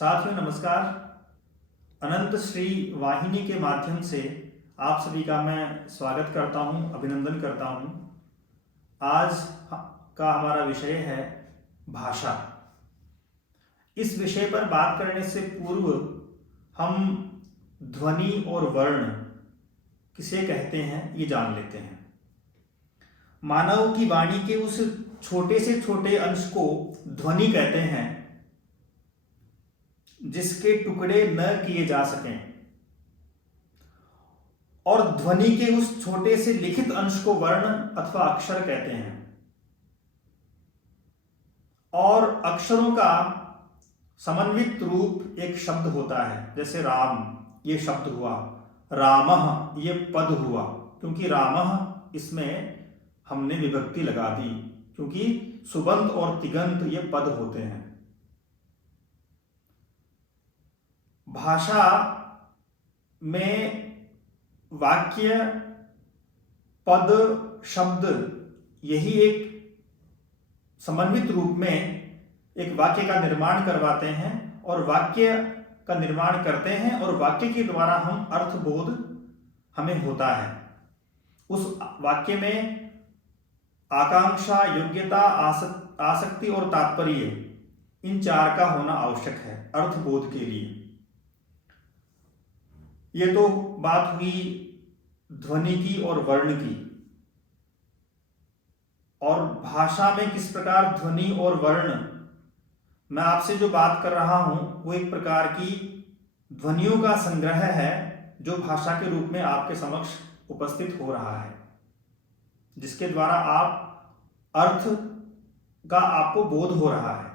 साथियों नमस्कार। अनंत श्री वाहिनी के माध्यम से आप सभी का मैं स्वागत करता हूं, अभिनंदन करता हूं। आज का हमारा विषय है भाषा। इस विषय पर बात करने से पूर्व हम ध्वनि और वर्ण किसे कहते हैं ये जान लेते हैं। मानव की वाणी के उस छोटे से छोटे अंश को ध्वनि कहते हैं जिसके टुकड़े न किए जा सकें, और ध्वनि के उस छोटे से लिखित अंश को वर्ण अथवा अक्षर कहते हैं। और अक्षरों का समन्वित रूप एक शब्द होता है, जैसे राम ये शब्द हुआ, रामः ये पद हुआ, क्योंकि रामः इसमें हमने विभक्ति लगा दी, क्योंकि सुबंत और तिगंत ये पद होते हैं। भाषा में वाक्य, पद, शब्द यही एक समन्वित रूप में एक वाक्य का निर्माण करवाते हैं और वाक्य का निर्माण करते हैं, और वाक्य के द्वारा हम अर्थबोध हमें होता है। उस वाक्य में आकांक्षा, योग्यता, आसक्ति और तात्पर्य इन चार का होना आवश्यक है अर्थबोध के लिए। ये तो बात हुई ध्वनि की और वर्ण की। और भाषा में किस प्रकार ध्वनि और वर्ण, मैं आपसे जो बात कर रहा हूं वो एक प्रकार की ध्वनियों का संग्रह है जो भाषा के रूप में आपके समक्ष उपस्थित हो रहा है, जिसके द्वारा आप अर्थ का आपको बोध हो रहा है।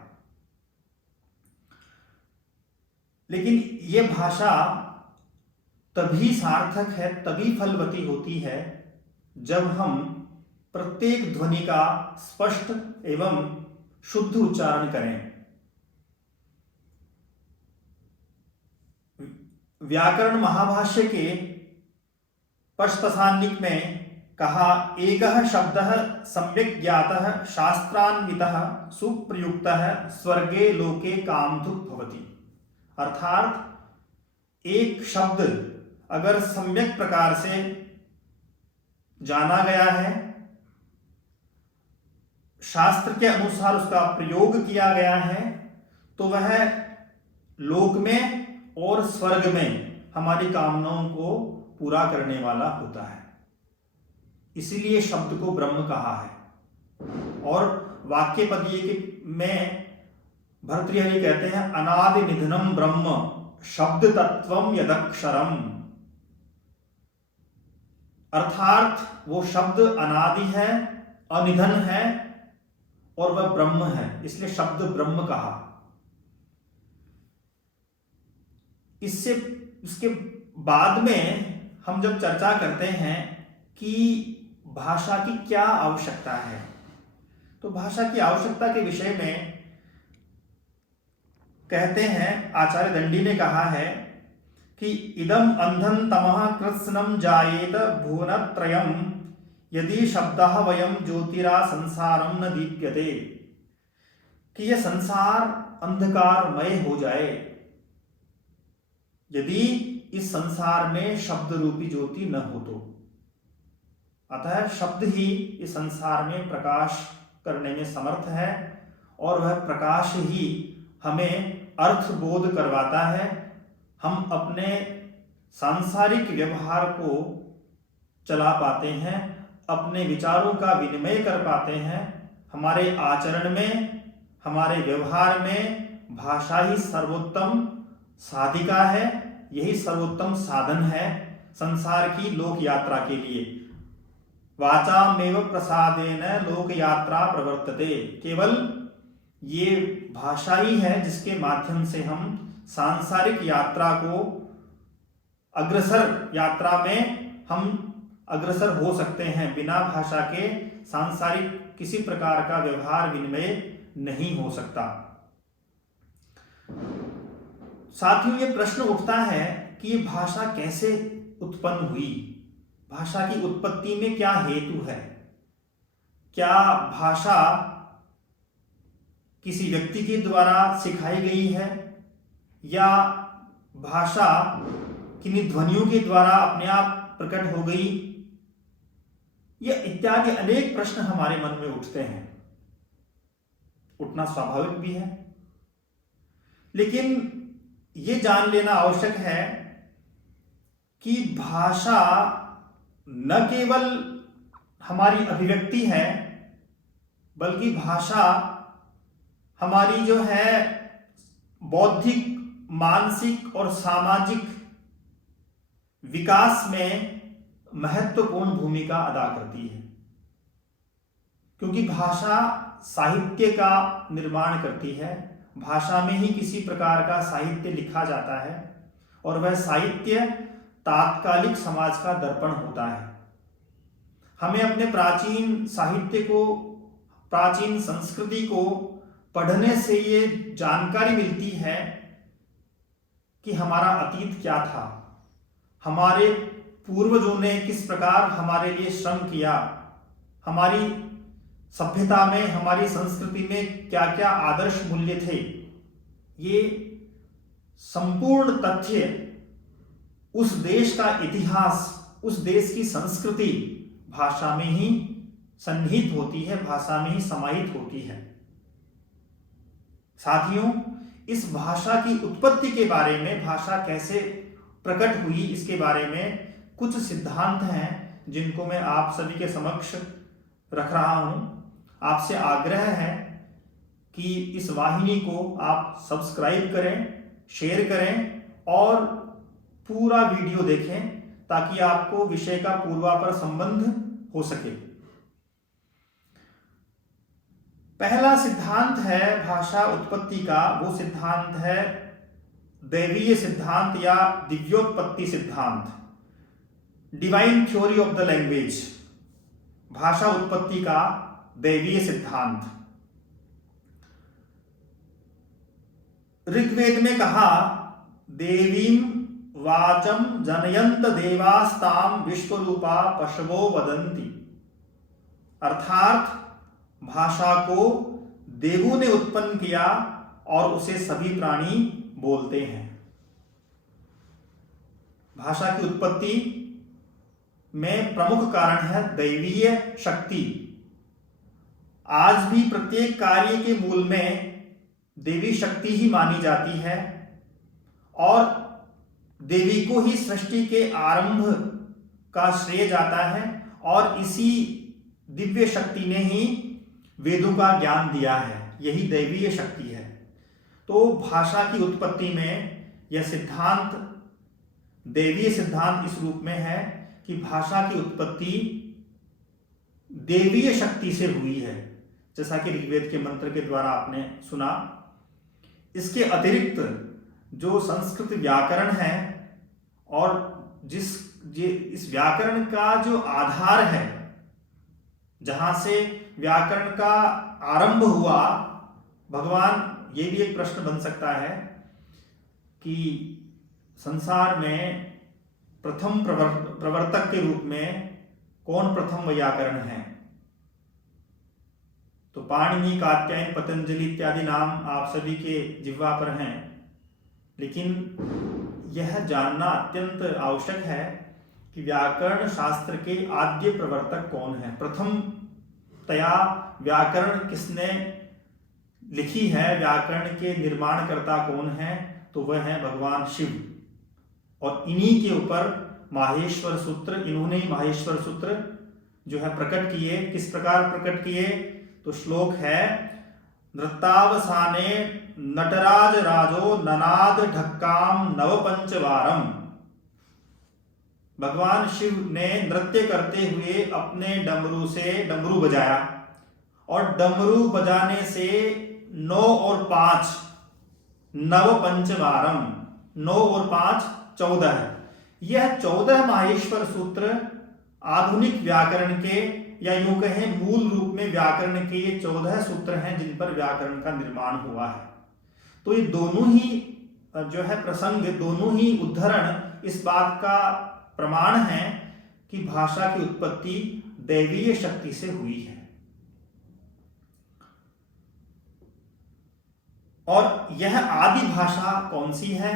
लेकिन ये भाषा तभी सार्थक है, तभी फलवती होती है जब हम प्रत्येक ध्वनि का स्पष्ट एवं शुद्ध उच्चारण करें। व्याकरण महाभाष्य के पश्पसान्निक में कहा, एकः शब्दः सम्यक् ज्ञातः शास्त्रान्वितः सुप्रयुक्तः स्वर्गे लोके कामधुक् भवति। अर्थात एक शब्द अगर सम्यक प्रकार से जाना गया है, शास्त्र के अनुसार उसका प्रयोग किया गया है, तो वह लोक में और स्वर्ग में हमारी कामनाओं को पूरा करने वाला होता है। इसीलिए शब्द को ब्रह्म कहा है। और वाक्य पदीय में भर्तृहरि कहते हैं, अनादि निधनम ब्रह्म शब्द तत्वम यदक्षरम। अर्थात वो शब्द अनादि है, अनिधन है और वह ब्रह्म है, इसलिए शब्द ब्रह्म कहा। इसके बाद में हम जब चर्चा करते हैं कि भाषा की क्या आवश्यकता है, तो भाषा की आवश्यकता के विषय में कहते हैं, आचार्य दंडी ने कहा है कि इदम अंधन तमः कृत्स्नम जायेत भुवनत्रयम् यदि शब्दः वयम ज्योतिरा संसारम न दीप्यते। कि यह संसार अंधकारमय हो जाए यदि इस संसार में शब्द रूपी ज्योति न हो तो। अतः शब्द ही इस संसार में प्रकाश करने में समर्थ है, और वह प्रकाश ही हमें अर्थ बोध करवाता है। हम अपने सांसारिक व्यवहार को चला पाते हैं, अपने विचारों का विनिमय कर पाते हैं। हमारे आचरण में, हमारे व्यवहार में भाषा ही सर्वोत्तम साधिका है, यही सर्वोत्तम साधन है संसार की लोक यात्रा के लिए। वाचामेव प्रसादेन लोक यात्रा प्रवर्तते। केवल ये भाषा ही है जिसके माध्यम से हम सांसारिक यात्रा को, अग्रसर यात्रा में हम अग्रसर हो सकते हैं। बिना भाषा के सांसारिक किसी प्रकार का व्यवहार विनिमय नहीं हो सकता। साथियों, ये प्रश्न उठता है कि ये भाषा कैसे उत्पन्न हुई, भाषा की उत्पत्ति में क्या हेतु है। क्या भाषा किसी व्यक्ति के द्वारा सिखाई गई है या भाषा किन्हीं ध्वनियों के द्वारा अपने आप प्रकट हो गई, या इत्यादि अनेक प्रश्न हमारे मन में उठते हैं। उठना स्वाभाविक भी है, लेकिन ये जान लेना आवश्यक है कि भाषा न केवल हमारी अभिव्यक्ति है, बल्कि भाषा हमारी जो है बौद्धिक, मानसिक और सामाजिक विकास में महत्वपूर्ण भूमिका अदा करती है। क्योंकि भाषा साहित्य का निर्माण करती है, भाषा में ही किसी प्रकार का साहित्य लिखा जाता है, और वह साहित्य तात्कालिक समाज का दर्पण होता है। हमें अपने प्राचीन साहित्य को, प्राचीन संस्कृति को पढ़ने से ये जानकारी मिलती है कि हमारा अतीत क्या था, हमारे पूर्वजों ने किस प्रकार हमारे लिए श्रम किया, हमारी सभ्यता में, हमारी संस्कृति में क्या क्या आदर्श मूल्य थे। ये संपूर्ण तथ्य उस देश का इतिहास, उस देश की संस्कृति भाषा में ही सन्निहित होती है, भाषा में ही समाहित होती है। साथियों, इस भाषा की उत्पत्ति के बारे में, भाषा कैसे प्रकट हुई, इसके बारे में कुछ सिद्धांत हैं जिनको मैं आप सभी के समक्ष रख रहा हूं। आपसे आग्रह है कि इस वाहिनी को आप सब्सक्राइब करें, शेयर करें और पूरा वीडियो देखें, ताकि आपको विषय का पूर्वापर संबंध हो सके। पहला सिद्धांत है भाषा उत्पत्ति का, वो सिद्धांत है दैवीय सिद्धांत या दिव्योत्पत्ति सिद्धांत, divine theory of the language. भाषा उत्पत्ति का दैवीय सिद्धांत। ऋग्वेद में कहा, देवीम वाचम जनयंत देवास्ताम विश्वरूपा पशवो वदंती। अर्थात भाषा को देवों ने उत्पन्न किया और उसे सभी प्राणी बोलते हैं। भाषा की उत्पत्ति में प्रमुख कारण है दैवीय शक्ति। आज भी प्रत्येक कार्य के मूल में देवी शक्ति ही मानी जाती है, और देवी को ही सृष्टि के आरंभ का श्रेय जाता है, और इसी दिव्य शक्ति ने ही वेदों का ज्ञान दिया है। यही दैवीय शक्ति है। तो भाषा की उत्पत्ति में यह सिद्धांत, दैवीय सिद्धांत इस रूप में है कि भाषा की उत्पत्ति देवीय शक्ति से हुई है, जैसा कि ऋग्वेद के मंत्र के द्वारा आपने सुना। इसके अतिरिक्त जो संस्कृत व्याकरण है, और इस व्याकरण का जो आधार है, जहां से व्याकरण का आरंभ हुआ, भगवान, ये भी एक प्रश्न बन सकता है कि संसार में प्रथम प्रवर्तक के रूप में कौन प्रथम व्याकरण है। तो पाणिनि, कात्यायन, पतंजलि इत्यादि नाम आप सभी के जिह्वा पर हैं, लेकिन यह जानना अत्यंत आवश्यक है कि व्याकरण शास्त्र के आद्य प्रवर्तक कौन है, प्रथमतया व्याकरण किसने लिखी है, व्याकरण के निर्माणकर्ता कौन है। तो वह है भगवान शिव, और इन्हीं के ऊपर माहेश्वर सूत्र, इन्होंने ही माहेश्वर सूत्र जो है प्रकट किए। किस प्रकार प्रकट किए? तो श्लोक है, नृत्तावसाने नटराज राजो ननाद ढक्काम नव पंचवारम। भगवान शिव ने नृत्य करते हुए अपने डमरू से डमरू बजाया, और डमरू बजाने से 9 और 5 नव पंचवारम, 9 और 5 14। यह 14 माहेश्वर सूत्र आधुनिक व्याकरण के, या यूं कहें मूल रूप में व्याकरण के, ये 14 सूत्र हैं जिन पर व्याकरण का निर्माण हुआ है। तो ये दोनों ही जो है प्रसंग, दोनों ही उद्धरण इस बात का प्रमाण है कि भाषा की उत्पत्ति दैवीय शक्ति से हुई है। और यह आदि भाषा कौन सी है,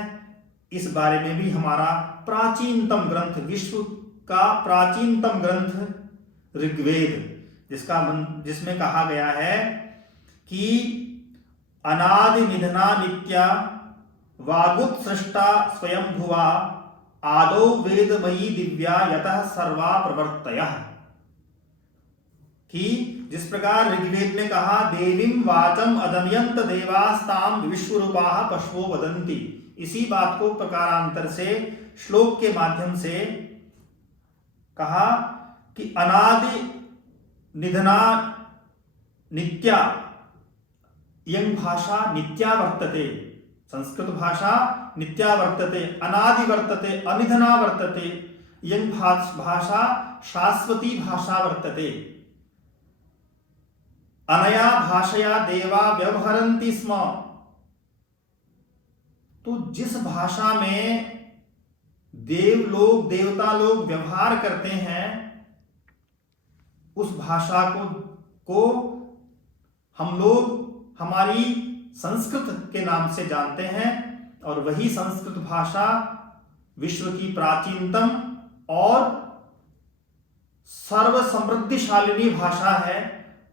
इस बारे में भी हमारा प्राचीनतम ग्रंथ, विश्व का प्राचीनतम ग्रंथ ऋग्वेद, जिसमें कहा गया है कि अनादि निधना नित्या वागुत्सृष्टा स्वयंभुवा आदौ वेदमयी दिव्या यतः सर्वा प्रवर्तयः, कि जिस प्रकार ऋग्वेद में कहा देवीं वाचम अदमयंत देवास्ताम विश्वरूपाः पशवो वदन्ति, इसी बात को प्रकारांतर से श्लोक के माध्यम से कहा कि अनादि निधना नित्या, यं भाषा नित्या वर्तते, संस्कृत भाषा नित्या वर्तते, अनादि वर्तते, अनिधना वर्तते, यं भाषा शाश्वती भाषा वर्तते, अनया भाषया देवा व्यवहरन्ति स्म। तो जिस भाषा में देव लोग, देवता लोग व्यवहार करते हैं, उस भाषा को हम लोग हमारी संस्कृत के नाम से जानते हैं, और वही संस्कृत भाषा विश्व की प्राचीनतम और सर्व समृद्धिशालिनी भाषा है।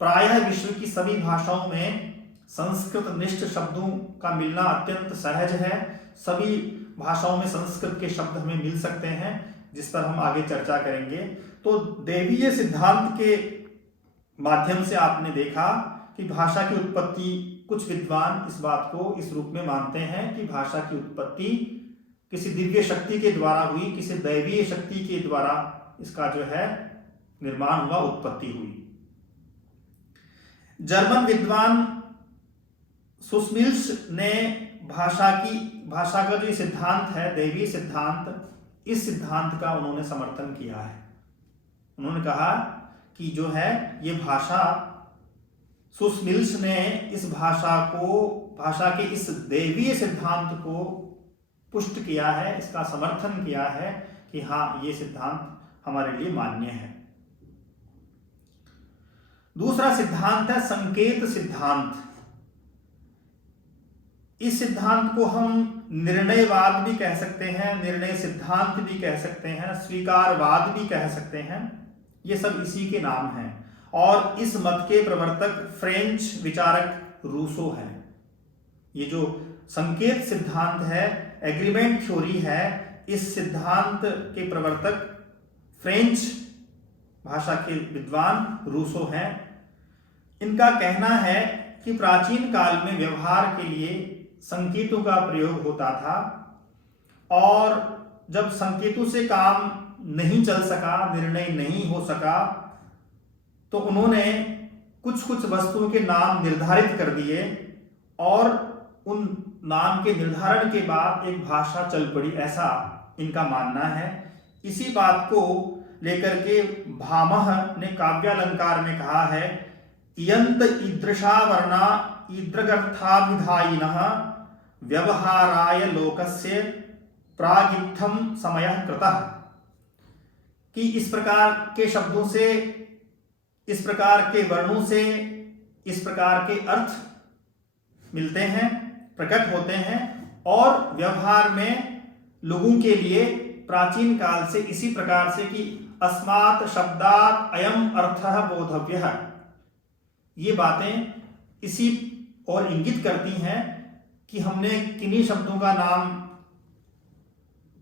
प्रायः विश्व की सभी भाषाओं में संस्कृत निष्ठ शब्दों का मिलना अत्यंत सहज है। सभी भाषाओं में संस्कृत के शब्द हमें मिल सकते हैं, जिस पर हम आगे चर्चा करेंगे। तो दैवीय सिद्धांत के माध्यम से आपने देखा कि भाषा की उत्पत्ति, कुछ विद्वान इस बात को इस रूप में मानते हैं कि भाषा की उत्पत्ति किसी दिव्य शक्ति के द्वारा हुई, किसी दैवीय शक्ति के द्वारा इसका जो है निर्माण हुआ, उत्पत्ति हुई। जर्मन विद्वान सुस्मिल्स ने भाषा का जो सिद्धांत है, दैवीय सिद्धांत, इस सिद्धांत का उन्होंने समर्थन किया है। उन्होंने कहा कि जो है ये भाषा, सुस्मिल्स ने इस भाषा के इस दैवीय सिद्धांत को पुष्ट किया है, इसका समर्थन किया है कि हाँ, ये सिद्धांत हमारे लिए मान्य है। दूसरा सिद्धांत है संकेत सिद्धांत। इस सिद्धांत को हम निर्णयवाद भी कह सकते हैं, निर्णय सिद्धांत भी कह सकते हैं, स्वीकारवाद भी कह सकते हैं, ये सब इसी के नाम हैं। और इस मत के प्रवर्तक फ्रेंच विचारक रूसो है। ये जो संकेत सिद्धांत है, एग्रीमेंट थ्योरी है, इस सिद्धांत के प्रवर्तक फ्रेंच भाषा के विद्वान रूसो हैं। इनका कहना है कि प्राचीन काल में व्यवहार के लिए संकेतों का प्रयोग होता था, और जब संकेतों से काम नहीं चल सका, निर्णय नहीं हो सका, तो उन्होंने कुछ कुछ वस्तुओं के नाम निर्धारित कर दिए, और उन नाम के निर्धारण के बाद एक भाषा चल पड़ी, ऐसा इनका मानना है। इसी बात को लेकर के भामह ने काव्यालंकार में कहा है, इयंत ईदृशा वर्णा ईदृगर्थाभिधायिनः व्यवहाराय लोकस्य प्रागित्थम समयः कृतः, कि इस प्रकार के शब्दों से, इस प्रकार के वर्णों से इस प्रकार के अर्थ मिलते हैं, प्रकट होते हैं, और व्यवहार में लोगों के लिए प्राचीन काल से इसी प्रकार से कि अस्मात् शब्दात् अयम अर्थः बोधव्यः, ये बातें इसी और इंगित करती हैं कि हमने किन्हीं शब्दों का नाम,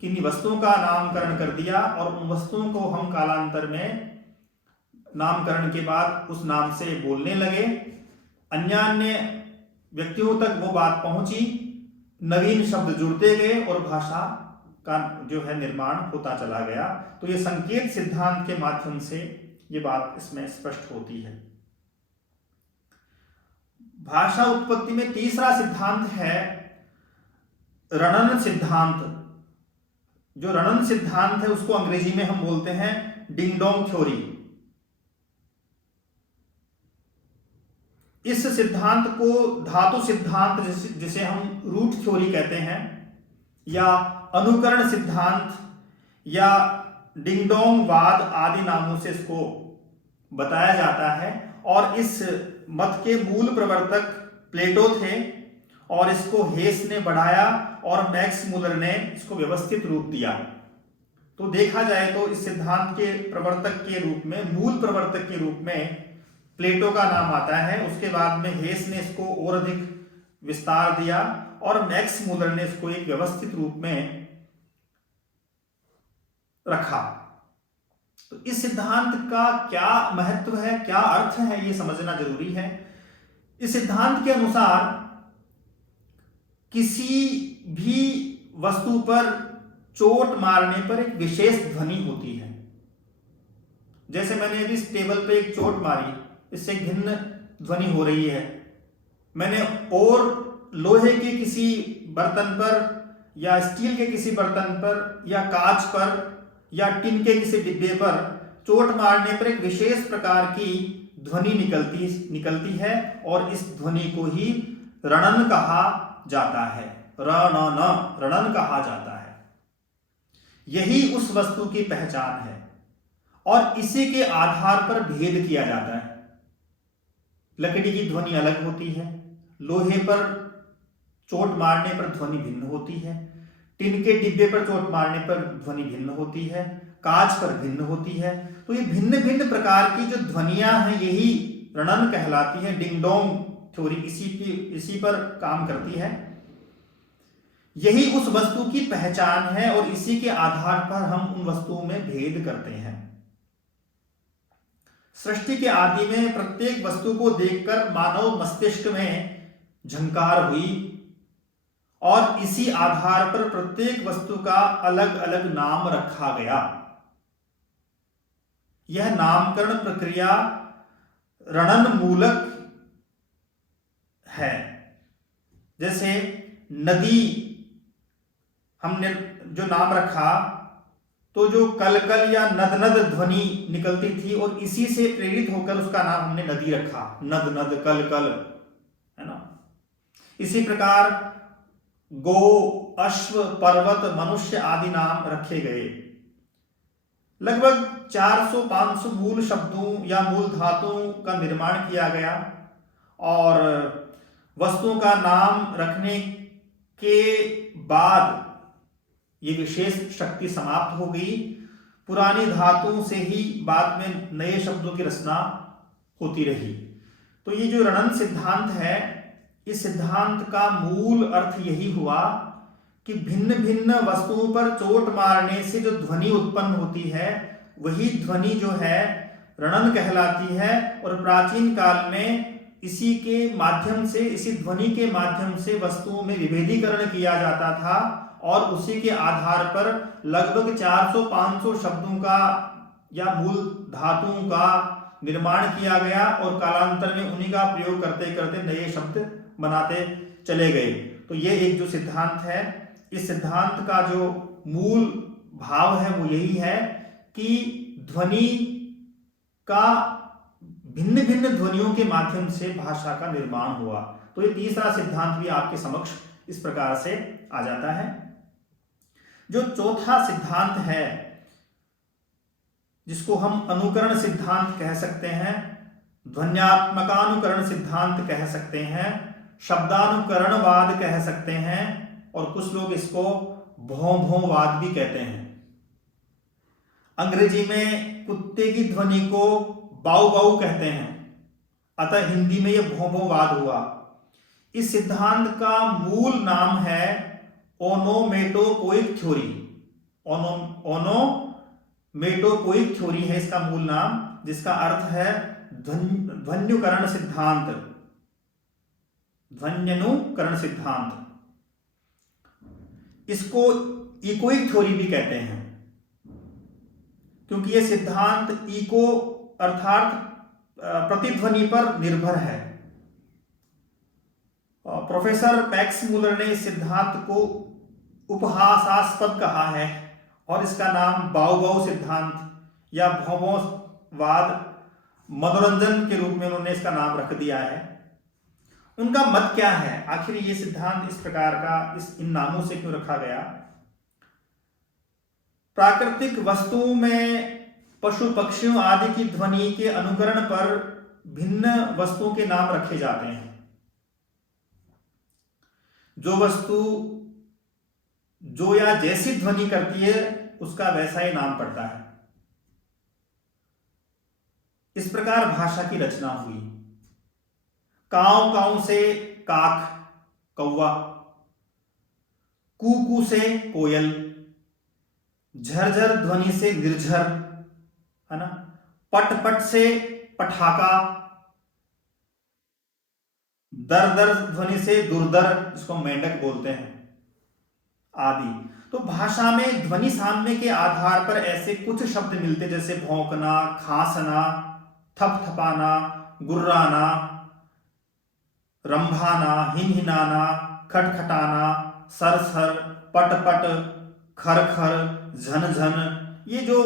किन्हीं वस्तुओं का नामकरण कर दिया, और उन वस्तुओं को हम कालांतर में नामकरण के बाद उस नाम से बोलने लगे। अन्य व्यक्तियों तक वो बात पहुंची, नवीन शब्द जुड़ते गए और भाषा का जो है निर्माण होता चला गया। तो ये संकेत सिद्धांत के माध्यम से ये बात इसमें स्पष्ट होती है। भाषा उत्पत्ति में तीसरा सिद्धांत है रणन सिद्धांत। जो रणन सिद्धांत है उसको अंग्रेजी में हम बोलते हैं डिंग डोंग थ्योरी। इस सिद्धांत को धातु सिद्धांत, जिसे हम रूट थ्योरी कहते हैं, या अनुकरण सिद्धांत या डिंग डोंग वाद आदि नामों से इसको बताया जाता है। और इस मत के मूल प्रवर्तक प्लेटो थे, और इसको हेस ने बढ़ाया और मैक्स मूलर ने इसको व्यवस्थित रूप दिया। तो देखा जाए तो इस सिद्धांत के प्रवर्तक के रूप में, मूल प्रवर्तक के रूप में प्लेटो का नाम आता है। उसके बाद में हेस ने इसको और अधिक विस्तार दिया और मैक्स मूलर ने इसको एक व्यवस्थित रूप में रखा। तो इस सिद्धांत का क्या महत्व है, क्या अर्थ है, ये समझना जरूरी है। इस सिद्धांत के अनुसार किसी भी वस्तु पर चोट मारने पर एक विशेष ध्वनि होती है। जैसे मैंने अभी इस टेबल पे एक चोट मारी, इससे एक भिन्न ध्वनि हो रही है। मैंने और लोहे के किसी बर्तन पर या स्टील के किसी बर्तन पर या कांच पर या टिन के किसी डिब्बे पर चोट मारने पर एक विशेष प्रकार की ध्वनि निकलती है और इस ध्वनि को ही रणन कहा जाता है। रणन कहा जाता है। यही उस वस्तु की पहचान है और इसी के आधार पर भेद किया जाता है। लकड़ी की ध्वनि अलग होती है, लोहे पर चोट मारने पर ध्वनि भिन्न होती है, टिन के डिब्बे पर चोट मारने पर ध्वनि भिन्न होती है, कांच पर भिन्न होती है। तो ये भिन्न भिन्न प्रकार की जो ध्वनियां हैं यही रणन कहलाती है। डिंग डोंग थ्योरी इसी पर काम करती है। यही उस वस्तु की पहचान है और इसी के आधार पर हम उन वस्तुओं में भेद करते हैं। सृष्टि के आदि में प्रत्येक वस्तु को देखकर मानव मस्तिष्क में झंकार हुई और इसी आधार पर प्रत्येक वस्तु का अलग अलग नाम रखा गया। यह नामकरण प्रक्रिया रणन मूलक है। जैसे नदी हमने जो नाम रखा, तो जो कल कल या नद नद ध्वनि निकलती थी और इसी से प्रेरित होकर उसका नाम हमने नदी रखा, नद नद कल कल, है ना। इसी प्रकार गो, अश्व, पर्वत, मनुष्य आदि नाम रखे गए। लगभग 400-500 मूल शब्दों या मूल धातुओं का निर्माण किया गया और वस्तुओं का नाम रखने के बाद ये विशेष शक्ति समाप्त हो गई। पुरानी धातुओं से ही बाद में नए शब्दों की रचना होती रही। तो ये जो रणन सिद्धांत है, इस सिद्धांत का मूल अर्थ यही हुआ कि भिन्न भिन्न वस्तुओं पर चोट मारने से जो ध्वनि उत्पन्न होती है वही ध्वनि जो है रणन कहलाती है। और प्राचीन काल में इसी के माध्यम से, इसी ध्वनि के माध्यम से वस्तुओं में विभेदीकरण किया जाता था और उसी के आधार पर लगभग 400-500 शब्दों का या मूल धातुओं का निर्माण किया गया और कालांतर में उन्हीं का प्रयोग करते करते नए शब्द बनाते चले गए। तो ये एक जो सिद्धांत है, इस सिद्धांत का जो मूल भाव है वो यही है कि ध्वनि का भिन्न भिन्न ध्वनियों के माध्यम से भाषा का निर्माण हुआ। तो ये तीसरा सिद्धांत भी आपके समक्ष इस प्रकार से आ जाता है। जो चौथा सिद्धांत है जिसको हम अनुकरण सिद्धांत कह सकते हैं, ध्वन्यात्मकानुकरण सिद्धांत कह सकते हैं, शब्दानुकरणवाद कह सकते हैं और कुछ लोग इसको भौं-भौंवाद भी कहते हैं। अंग्रेजी में कुत्ते की ध्वनि को बाउ बाउ कहते हैं, अतः हिंदी में यह भौं-भौंवाद हुआ। इस सिद्धांत का मूल नाम है ओनोमेटोपोइक थ्योरी। ओनोमेटोपोइक थ्योरी है इसका मूल नाम, जिसका अर्थ है ध्वन्युकरण सिद्धांत, ध्वन्यनुकरण सिद्धांत। इसको इकोइक थ्योरी भी कहते हैं क्योंकि यह सिद्धांत इको अर्थात प्रतिध्वनि पर निर्भर है। प्रोफेसर मैक्स मूलर ने इस सिद्धांत को उपहासास्पद कहा है और इसका नाम बाउ बाउ सिद्धांत या भौं-भौंवाद मनोरंजन के रूप में उन्होंने इसका नाम रख दिया है। उनका मत क्या है, आखिर ये सिद्धांत इस प्रकार का इन नामों से क्यों रखा गया? प्राकृतिक वस्तुओं में पशु पक्षियों आदि की ध्वनि के अनुकरण पर भिन्न वस्तुओं के नाम रखे जाते हैं। जो वस्तु जो या जैसी ध्वनि करती है उसका वैसा ही नाम पड़ता है। इस प्रकार भाषा की रचना हुई। काऊ काऊ से काक कौवा, कू कू से कोयल, झरझर ध्वनि से निर्झर, है ना, पट पट से पटाखा, दर दर ध्वनि से दुर्दर, जिसको मेंढक बोलते हैं, आदि। तो भाषा में ध्वनि साम्य के आधार पर ऐसे कुछ शब्द मिलते जैसे भौंकना, खांसना, थपथपाना, गुर्राना, रंभाना, हिनहिनाना, खटखटाना, सरसर, पटपट, खरखर, झनझन, ये जो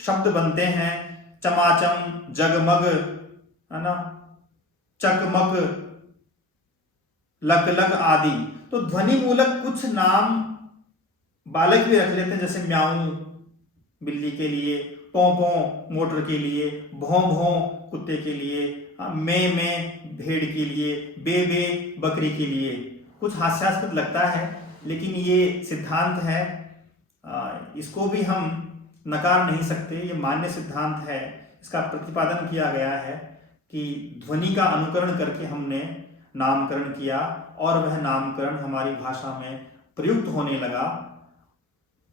शब्द बनते हैं, चमाचम, जगमग, है ना, चकमक, लकलक आदि। तो ध्वनि मूलक कुछ नाम बालक भी रख लेते हैं, जैसे म्याऊ बिल्ली के लिए, पौ पौ मोटर के लिए, भौं भौं कुत्ते के लिए, में भेड़ के लिए, बे बकरी के लिए। कुछ हास्यास्पद लगता है, लेकिन ये सिद्धांत है, इसको भी हम नकार नहीं सकते, ये मान्य सिद्धांत है। इसका प्रतिपादन किया गया है कि ध्वनि का अनुकरण करके हमने नामकरण किया और वह नामकरण हमारी भाषा में प्रयुक्त होने लगा।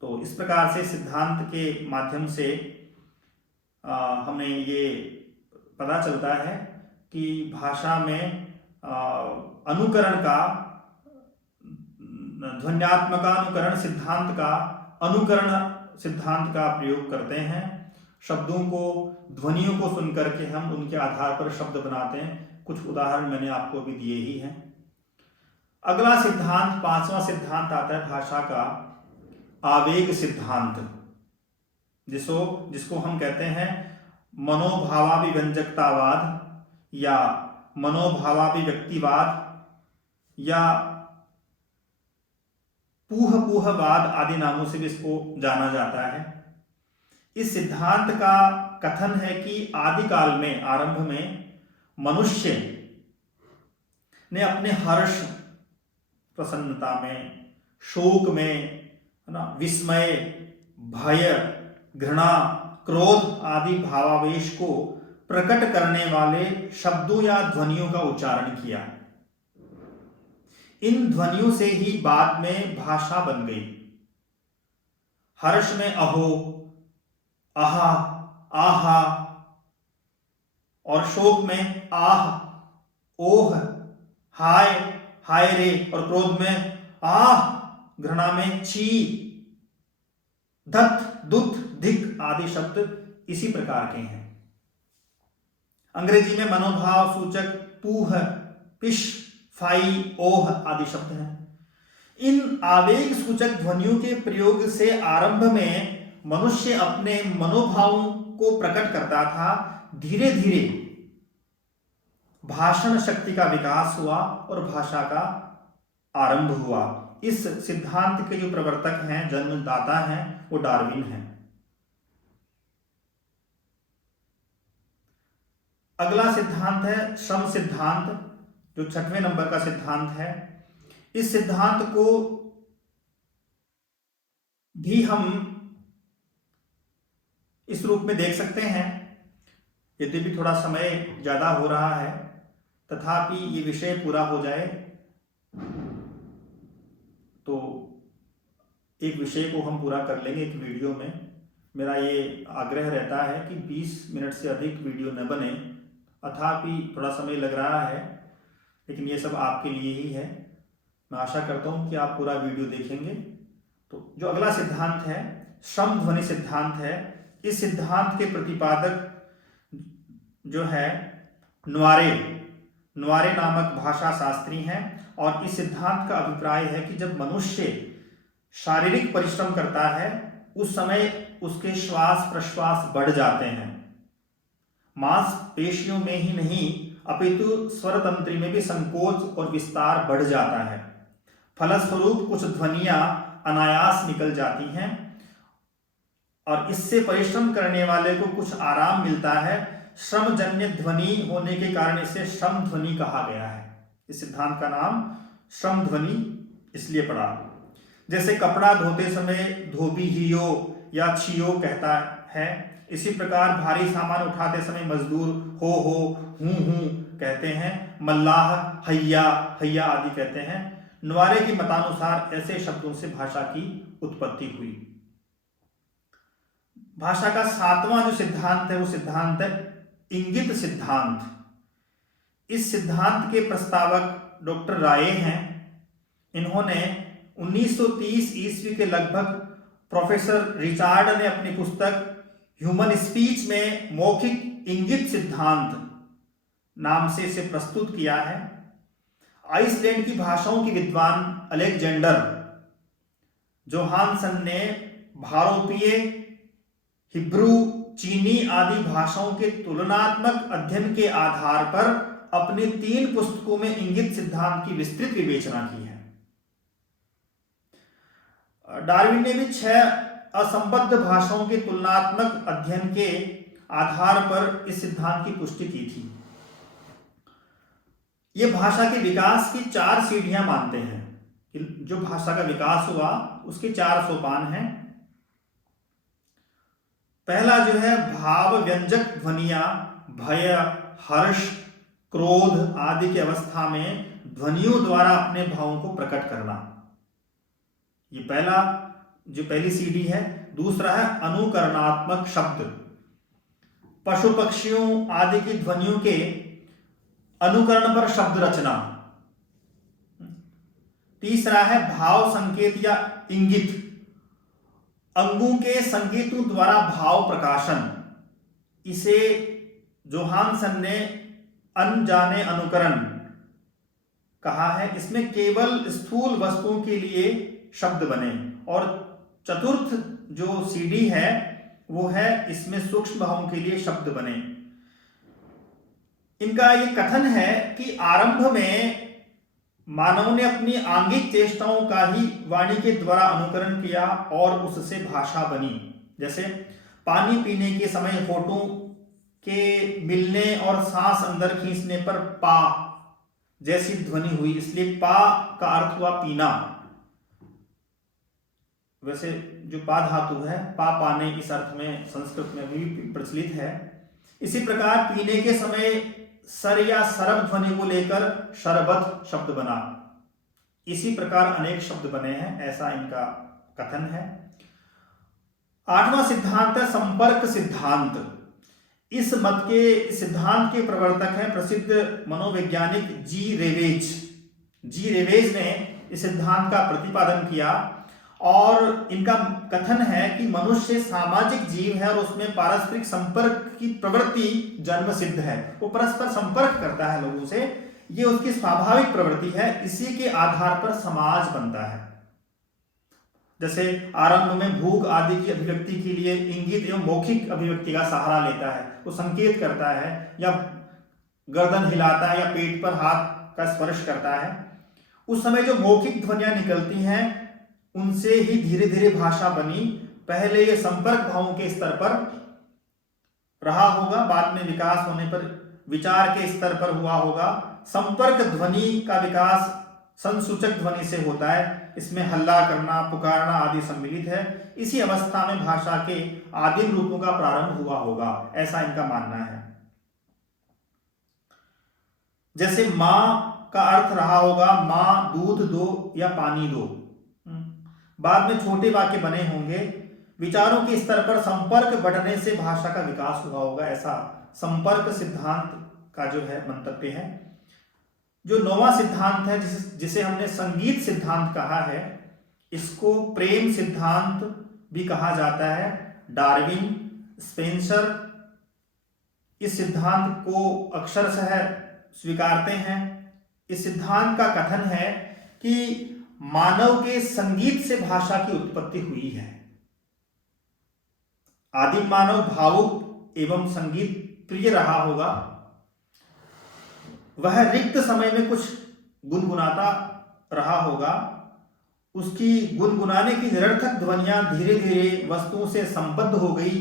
तो इस प्रकार से सिद्धांत के माध्यम से हमें ये पता चलता है कि भाषा में अनुकरण का, ध्वन्यात्मकानुकरण सिद्धांत का, अनुकरण सिद्धांत का प्रयोग करते हैं। शब्दों को, ध्वनियों को सुनकर के हम उनके आधार पर शब्द बनाते हैं। कुछ उदाहरण मैंने आपको भी दिए ही हैं। अगला सिद्धांत, पांचवा सिद्धांत आता है भाषा का, आवेग सिद्धांत, जिसको हम कहते हैं मनोभावाभिव्यंजकतावाद या मनोभावाभिव्यक्तिवाद या पूहवाद आदि नामों से भी इसको जाना जाता है। इस सिद्धांत का कथन है कि आदिकाल में, आरंभ में मनुष्य ने अपने हर्ष, प्रसन्नता में, शोक में, है ना, विस्मय, भय, घृणा, क्रोध आदि भावावेश को प्रकट करने वाले शब्दों या ध्वनियों का उच्चारण किया। इन ध्वनियों से ही बाद में भाषा बन गई। हर्ष में अहो, आहा, आहा, और शोक में आह, ओह, हाय, हाय रे, और क्रोध में आह, घृणा में छी, धत, दुत, धिक आदि शब्द इसी प्रकार के हैं। अंग्रेजी में मनोभाव सूचक पूह, पिश, फाई, ओह आदि शब्द हैं। इन आवेग सूचक ध्वनियों के प्रयोग से आरंभ में मनुष्य अपने मनोभावों को प्रकट करता था। धीरे धीरे भाषण शक्ति का विकास हुआ और भाषा का आरंभ हुआ। इस सिद्धांत के जो प्रवर्तक हैं, जन्मदाता हैं, वो डार्विन हैं। अगला सिद्धांत है श्रम सिद्धांत, जो 6वें नंबर का सिद्धांत है। इस सिद्धांत को भी हम इस रूप में देख सकते हैं, यद्यपि थोड़ा समय ज्यादा हो रहा है, तथापि ये विषय पूरा हो जाए तो एक विषय को हम पूरा कर लेंगे एक वीडियो में। मेरा ये आग्रह रहता है कि 20 मिनट से अधिक वीडियो न बने, अथापि थोड़ा समय लग रहा है, लेकिन ये सब आपके लिए ही है। मैं आशा करता हूँ कि आप पूरा वीडियो देखेंगे। तो जो अगला सिद्धांत है, श्रम ध्वनि सिद्धांत है। इस सिद्धांत के प्रतिपादक जो है न्वारे नामक भाषा शास्त्री हैं, और इस सिद्धांत का अभिप्राय है कि जब मनुष्य शारीरिक परिश्रम करता है उस समय उसके श्वास प्रश्वास बढ़ जाते हैं। मांसपेशियों में ही नहीं अपितु स्वर तंत्री में भी संकोच और विस्तार बढ़ जाता है। फलस्वरूप कुछ ध्वनियां अनायास निकल जाती हैं और इससे परिश्रम करने वाले को कुछ आराम मिलता है। श्रमजन्य ध्वनि होने के कारण इसे श्रम ध्वनि कहा गया है। इस सिद्धांत का नाम श्रम ध्वनि इसलिए पढ़ा। जैसे कपड़ा धोते समय धोबी हियो या छियो कहता है, इसी प्रकार भारी सामान उठाते समय मजदूर हो हूं कहते हैं, मल्लाह हैया हैया आदि कहते हैं। नवारे की मतानुसार ऐसे शब्दों से भाषा की उत्पत्ति हुई। भाषा का 7वां जो सिद्धांत है वो सिद्धांत है इंगित सिद्धांत। इस सिद्धांत के प्रस्तावक डॉक्टर राय हैं। इन्होंने 1930 ईस्वी के लगभग प्रोफेसर रिचार्ड ने अपनी पुस्तक ह्यूमन स्पीच में मौखिक इंगित सिद्धांत नाम से इसे प्रस्तुत किया है। आइसलैंड की भाषाओं के विद्वान अलेक्जेंडर जोहानसन ने भारोपीय, हिब्रू, चीनी आदि भाषाओं के तुलनात्मक अध्ययन के आधार पर अपनी 3 पुस्तकों में इंगित सिद्धांत की विस्तृत विवेचना की है। डार्विन ने भी 6 असंबद्ध भाषाओं के तुलनात्मक अध्ययन के आधार पर इस सिद्धांत की पुष्टि की थी। ये भाषा के विकास की 4 सीढ़ियां मानते हैं कि जो भाषा का विकास हुआ उसके 4 सोपान हैं। पहला जो है भाव व्यंजक ध्वनियां भय, हर्ष, क्रोध आदि की अवस्था में ध्वनियों द्वारा अपने भावों को प्रकट करना, ये पहली सीढ़ी है। दूसरा है अनुकरणात्मक शब्द, पशु पक्षियों आदि की ध्वनियों के अनुकरण पर शब्द रचना। तीसरा है भाव संकेत या इंगित, अंगों के संकेतों द्वारा भाव प्रकाशन। इसे जोहानसन ने अनजाने अनुकरण कहा है। इसमें केवल स्थूल वस्तुओं के लिए शब्द बने। और चतुर्थ जो सीढ़ी है वो है इसमें सूक्ष्म भावों के लिए शब्द बने। इनका ये कथन है कि आरंभ में मानव ने अपनी आंगिक चेष्टाओं का ही वाणी के द्वारा अनुकरण किया और उससे भाषा बनी। जैसे पानी पीने के समय होठों के मिलने और सांस अंदर खींचने पर पा जैसी ध्वनि हुई, इसलिए पा का अर्थ हुआ पीना। वैसे जो पा धातु है पा पाने इस अर्थ में संस्कृत में भी प्रचलित है। इसी प्रकार पीने के समय सर या सरब ध्वनि को लेकर शरबत शब्द बना। इसी प्रकार अनेक शब्द बने हैं, ऐसा इनका कथन है। 8वां सिद्धांत है संपर्क सिद्धांत। इस मत के सिद्धांत के प्रवर्तक हैं प्रसिद्ध मनोवैज्ञानिक जी रेवेज ने इस सिद्धांत का प्रतिपादन किया और इनका कथन है कि मनुष्य सामाजिक जीव है और उसमें पारस्परिक संपर्क की प्रवृत्ति जन्म सिद्ध है। वो परस्पर संपर्क करता है लोगों से, ये उसकी स्वाभाविक प्रवृत्ति है। इसी के आधार पर समाज बनता है। जैसे आरंभ में भूख आदि की अभिव्यक्ति के लिए इंगित एवं मौखिक अभिव्यक्ति का सहारा लेता है। वो संकेत करता है या गर्दन हिलाता है या पेट पर हाथ का स्पर्श करता है। उस समय जो मौखिक ध्वनियां निकलती हैं उनसे ही धीरे धीरे भाषा बनी। पहले ये संपर्क भावों के स्तर पर रहा होगा, बाद में विकास होने पर विचार के स्तर पर हुआ होगा। संपर्क ध्वनि का विकास संसूचक ध्वनि से होता है। इसमें हल्ला करना, पुकारना आदि सम्मिलित है। इसी अवस्था में भाषा के आदिम रूपों का प्रारंभ हुआ होगा, ऐसा इनका मानना है। जैसे मां का अर्थ रहा होगा मां दूध दो या पानी दो। बाद में छोटे वाक्य बने होंगे। विचारों के स्तर पर संपर्क बढ़ने से भाषा का विकास हुआ होगा, ऐसा संपर्क सिद्धांत का जो है मंतव्य है। जो 9वां सिद्धांत है जिसे हमने संगीत सिद्धांत कहा है, इसको प्रेम सिद्धांत भी कहा जाता है। डार्विन, स्पेंसर इस सिद्धांत को अक्षरशः स्वीकारते हैं। इस सिद्धांत का कथन है कि मानव के संगीत से भाषा की उत्पत्ति हुई है। आदिम मानव भावुक एवं संगीत प्रिय रहा होगा। वह रिक्त समय में कुछ गुनगुनाता रहा होगा। उसकी गुनगुनाने की निरर्थक ध्वनियां धीरे धीरे वस्तुओं से संबद्ध हो गई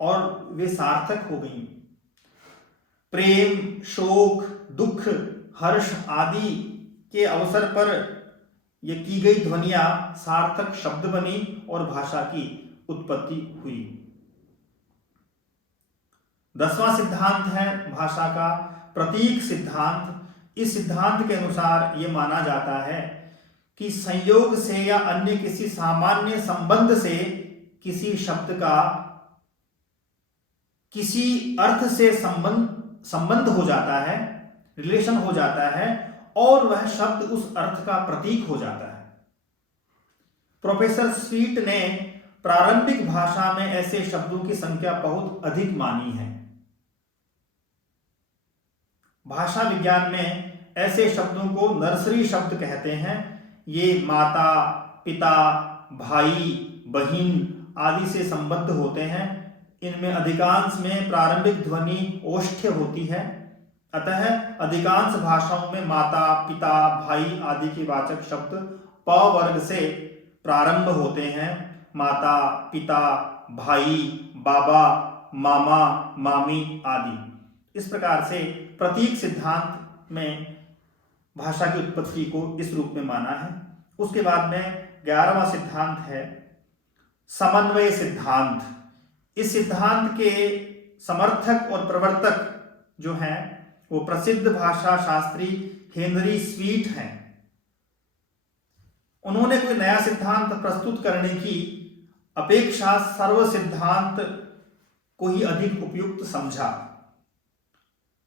और वे सार्थक हो गई। प्रेम, शोक, दुख, हर्ष आदि के अवसर पर ये की गई ध्वनियां सार्थक शब्द बनी और भाषा की उत्पत्ति हुई। 10वां सिद्धांत है भाषा का प्रतीक सिद्धांत। इस सिद्धांत के अनुसार यह माना जाता है कि संयोग से या अन्य किसी सामान्य संबंध से किसी शब्द का किसी अर्थ से संबंध हो जाता है, रिलेशन हो जाता है, और वह शब्द उस अर्थ का प्रतीक हो जाता है। प्रोफेसर स्वीट ने प्रारंभिक भाषा में ऐसे शब्दों की संख्या बहुत अधिक मानी है। भाषा विज्ञान में ऐसे शब्दों को नर्सरी शब्द कहते हैं। ये माता, पिता, भाई, बहिन आदि से संबद्ध होते हैं। इनमें अधिकांश में प्रारंभिक ध्वनि ओष्ठ्य होती है। अतः अधिकांश भाषाओं में माता, पिता, भाई आदि के वाचक शब्द प वर्ग से प्रारंभ होते हैं। माता, पिता, भाई, बाबा, मामा, मामी आदि। इस प्रकार से प्रतीक सिद्धांत में भाषा की उत्पत्ति को इस रूप में माना है। उसके बाद में 11वां सिद्धांत है समन्वय सिद्धांत। इस सिद्धांत के समर्थक और प्रवर्तक जो हैं वो प्रसिद्ध भाषा शास्त्री हेनरी स्वीट हैं। उन्होंने कोई नया सिद्धांत प्रस्तुत करने की अपेक्षा सर्व सिद्धांत को ही अधिक उपयुक्त समझा।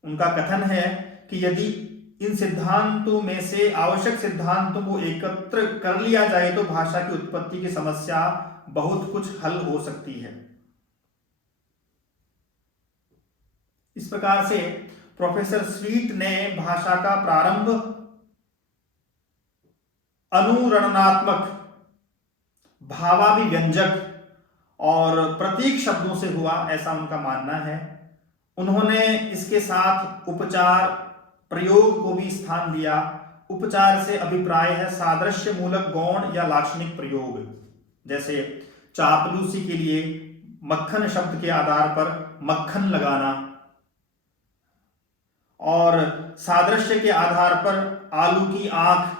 उनका कथन है कि यदि इन सिद्धांतों में से आवश्यक सिद्धांतों को एकत्र कर लिया जाए तो भाषा की उत्पत्ति की समस्या बहुत कुछ हल हो सकती है। इस प्रकार से प्रोफेसर स्वीट ने भाषा का प्रारंभ अनुरणनात्मक, भावाभिव्यंजक और प्रतीक शब्दों से हुआ, ऐसा उनका मानना है। उन्होंने इसके साथ उपचार प्रयोग को भी स्थान दिया। उपचार से अभिप्राय है सादृश्य मूलक गौण या लाक्षणिक प्रयोग। जैसे चापलूसी के लिए मक्खन शब्द के आधार पर मक्खन लगाना, और सादृश्य के आधार पर आलू की आंख,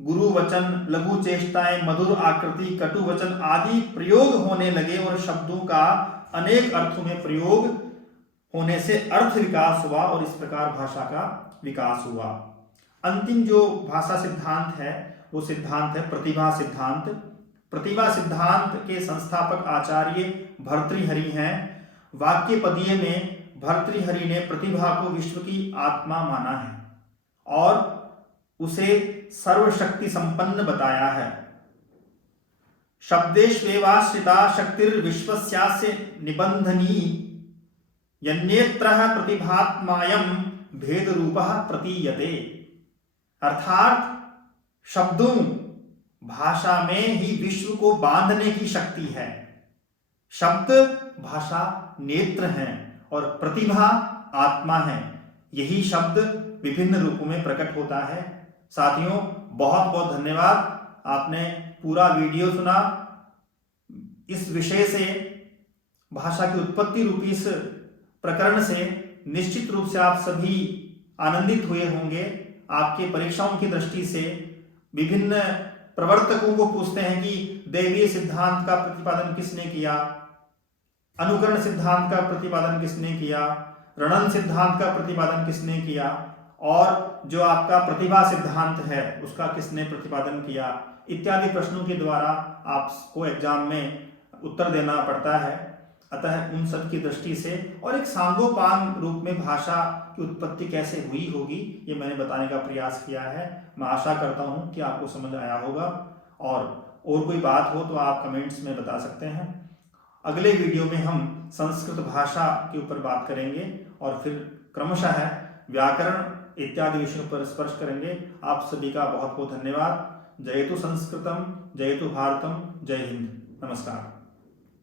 गुरु वचन, लघु चेष्टाएं, मधुर आकृति, कटु वचन आदि प्रयोग होने लगे और शब्दों का अनेक अर्थों में प्रयोग होने से अर्थ विकास हुआ और इस प्रकार भाषा का विकास हुआ। अंतिम जो भाषा सिद्धांत है वो सिद्धांत है प्रतिभा सिद्धांत। प्रतिभा सिद्धांत के संस्थापक आचार्य भर्तृहरि हैं। वाक्य पदीय में भर्तृहरि ने प्रतिभा को विश्व की आत्मा माना है और उसे सर्वशक्ति संपन्न बताया है। शब्देष्वेवाश्रिता शक्तिर्विश्वस्यास्य निबंधनी यन्नेत्रः प्रतिभात्मायं भेद रूपः प्रतीयते। अर्थात शब्दों, भाषा में ही विश्व को बांधने की शक्ति है। शब्द भाषा नेत्र हैं और प्रतिभा आत्मा है। यही शब्द विभिन्न रूपों में प्रकट होता है। साथियों, बहुत बहुत धन्यवाद, आपने पूरा वीडियो सुना। इस विषय से, भाषा की उत्पत्ति रूपी इस प्रकरण से निश्चित रूप से आप सभी आनंदित हुए होंगे। आपके परीक्षाओं की दृष्टि से विभिन्न प्रवर्तकों को पूछते हैं कि दैवीय सिद्धांत का प्रतिपादन किसने किया, अनुकरण सिद्धांत का प्रतिपादन किसने किया, रणन सिद्धांत का प्रतिपादन किसने किया, और जो आपका प्रतिभा सिद्धांत है उसका किसने प्रतिपादन किया, इत्यादि प्रश्नों के द्वारा आपको एग्जाम में उत्तर देना पड़ता है। अतः उन सब की दृष्टि से और एक सांगोपांग रूप में भाषा की उत्पत्ति कैसे हुई होगी ये मैंने बताने का प्रयास किया है। मैं आशा करता हूं कि आपको समझ आया होगा, और कोई बात हो तो आप कमेंट्स में बता सकते हैं। अगले वीडियो में हम संस्कृत भाषा के ऊपर बात करेंगे और फिर क्रमशः व्याकरण इत्यादि विषयों पर स्पर्श करेंगे। आप सभी का बहुत बहुत धन्यवाद। जयतु संस्कृतम, जयतु भारतम, जय हिंद, नमस्कार।